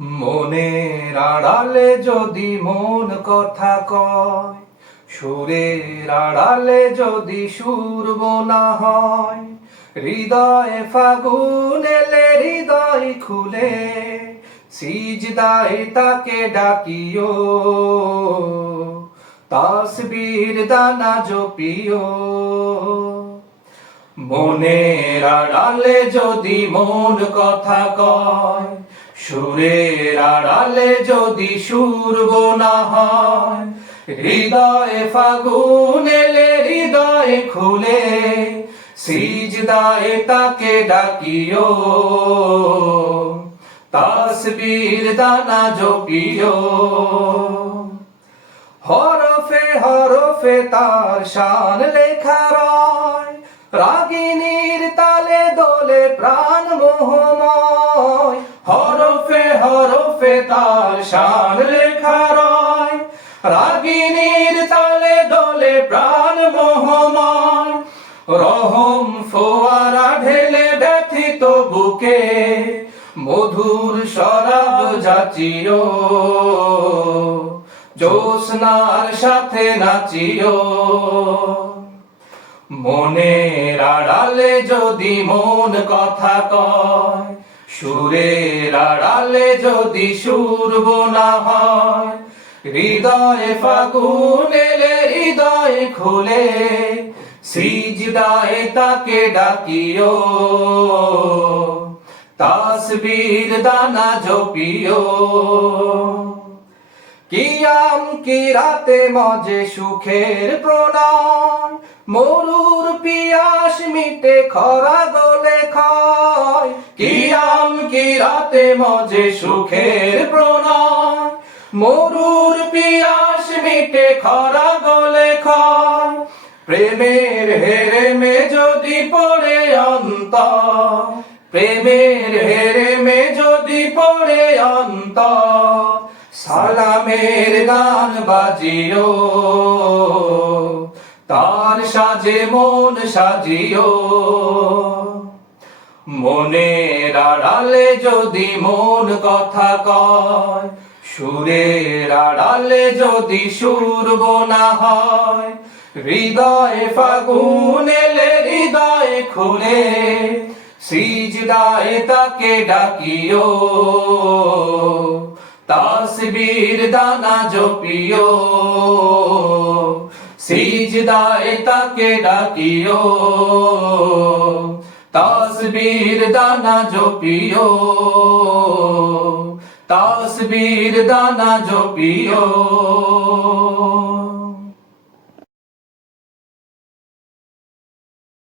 মনের আড়ালে যদি মন কথা কয়, সুরের আড়ালে যদি সুর বোনা হয়, হৃদয়ে ফাগুন এলে হৃদয় খুলে সিজদায় তাকে ডাকিও, তাসবির দানা জপিও। মনের আড়ালে যদি মন কথা কয়, সুরের আড়ালে যদি সুর বোনা হয়, হৃদয়ে ফাগুন এলে হৃদয় খুলে সিজদায় তাকে ডাকিও, তাসবির দানা জপিও। হরফে হরফে তার শান লেখা রয়, রাগিনীর তালে দোলে প্রাণ মোহময়। হরফে হরফে তার শান লেখা রয়, রাগিনীর তালে দোলে প্রাণ মোহময়। রহম ফোয়ারা ঢেলে ব্যথিত বুকে মধুর শরাব যাচিও, জ্যোৎস্নার সাথে নাচিও। মনের আড়ালে যদি মন কথা কয়, সুরের আড়ালে যদি সুর বোনা হয়, হৃদয়ে ফাগুন এলে হৃদয় খুলে সিজদায় তাকে ডাকিও, তাসবির দানা জপিও। কিয়াম কিরাতে মজে সুখের প্রণয়, মরুর পিয়াস মিটে খরা দোলে খায়। কিয়াম কিরাতে মজে সুখের প্রণয়, মরুর পিয়াস মিটে খরা দোলে খায়। প্রেমের হেরেমে যদি পড়ে অন্তর, প্রেমের হেরেমে যদি পড়ে অন্তর, সালামের গান বাজিও, তার সাজে মন সাজিও। মনের আড়ালে যদি মন কথা কয়, সুরের আড়ালে যদি সুর বোনা হয়, হৃদয়ে ফাগুন এলে হৃদয় খুলে সিজদায় তাকে ডাকিও, তাসবির দানা জপিও। সিজদায় তাকে ডাকিও, তাসবির দানা জপিও, তাসবির দানা জপিও।